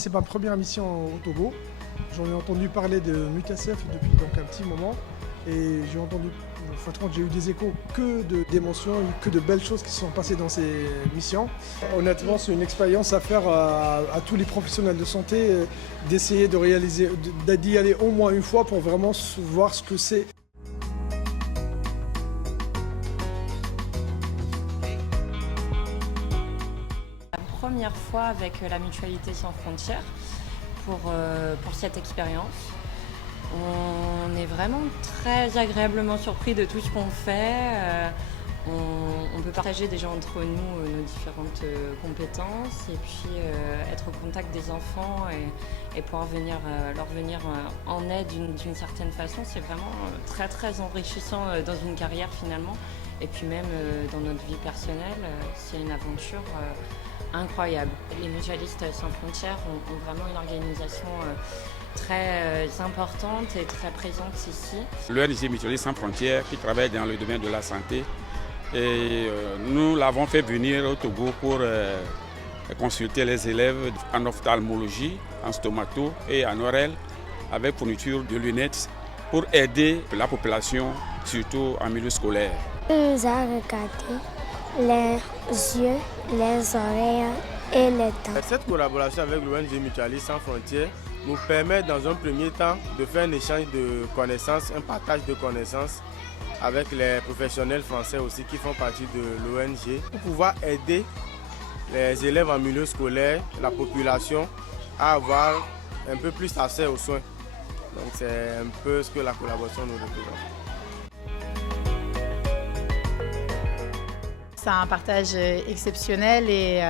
C'est ma première mission au Togo. J'en ai entendu parler de Mutasef depuis donc un petit moment et j'ai entendu, franchement, j'ai eu des échos d'émotions, que de belles choses qui se sont passées dans ces missions. Honnêtement, c'est une expérience à faire à tous les professionnels de santé, d'essayer de réaliser, d'y aller au moins une fois pour vraiment voir ce que c'est. Première fois avec la Mutualité Sans Frontières pour cette expérience. On est vraiment très agréablement surpris de tout ce qu'on fait. On peut partager déjà entre nous nos différentes compétences et puis être au contact des enfants et pouvoir leur venir en aide d'une certaine façon. C'est vraiment très très enrichissant dans une carrière finalement. Et puis même dans notre vie personnelle, c'est une aventure incroyable. Les Mutualistes Sans Frontières ont vraiment une organisation très importante et très présente ici. L'ONG Mutualistes Sans Frontières qui travaille dans le domaine de la santé. Et nous l'avons fait venir au Togo pour consulter les élèves en ophtalmologie, en stomato et en oreille avec fourniture de lunettes pour aider la population, surtout en milieu scolaire. On nous a regardé les yeux, les oreilles et les dents. Cette collaboration avec l'ONG Mutualistes Sans Frontières nous permet dans un premier temps de faire un échange de connaissances, un partage de connaissances avec les professionnels français aussi qui font partie de l'ONG pour pouvoir aider les élèves en milieu scolaire, la population à avoir un peu plus accès aux soins. Donc c'est un peu ce que la collaboration nous représente. C'est un partage exceptionnel et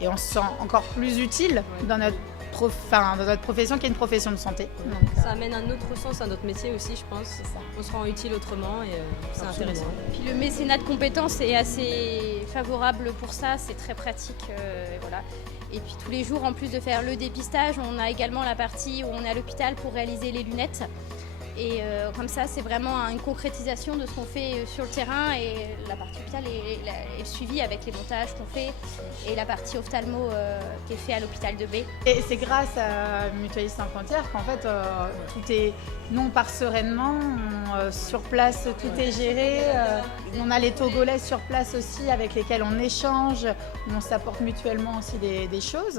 on se sent encore plus utile dans notre profession qui est une profession de santé. Donc, ça amène un autre sens à notre métier aussi, je pense. On se rend utile autrement et c'est intéressant. Puis le mécénat de compétences est assez favorable pour ça, c'est très pratique. Voilà. Et puis tous les jours, en plus de faire le dépistage, on a également la partie où on est à l'hôpital pour réaliser les lunettes. Et comme ça, c'est vraiment une concrétisation de ce qu'on fait sur le terrain et la partie hôpital est suivie avec les montages qu'on fait et la partie ophtalmo qui est fait à l'hôpital de B. Et c'est grâce à Mutualistes Sans Frontières qu'en fait nous on part sereinement, sur place tout est géré. On a les Togolais sur place aussi avec lesquels on échange, on s'apporte mutuellement aussi des choses.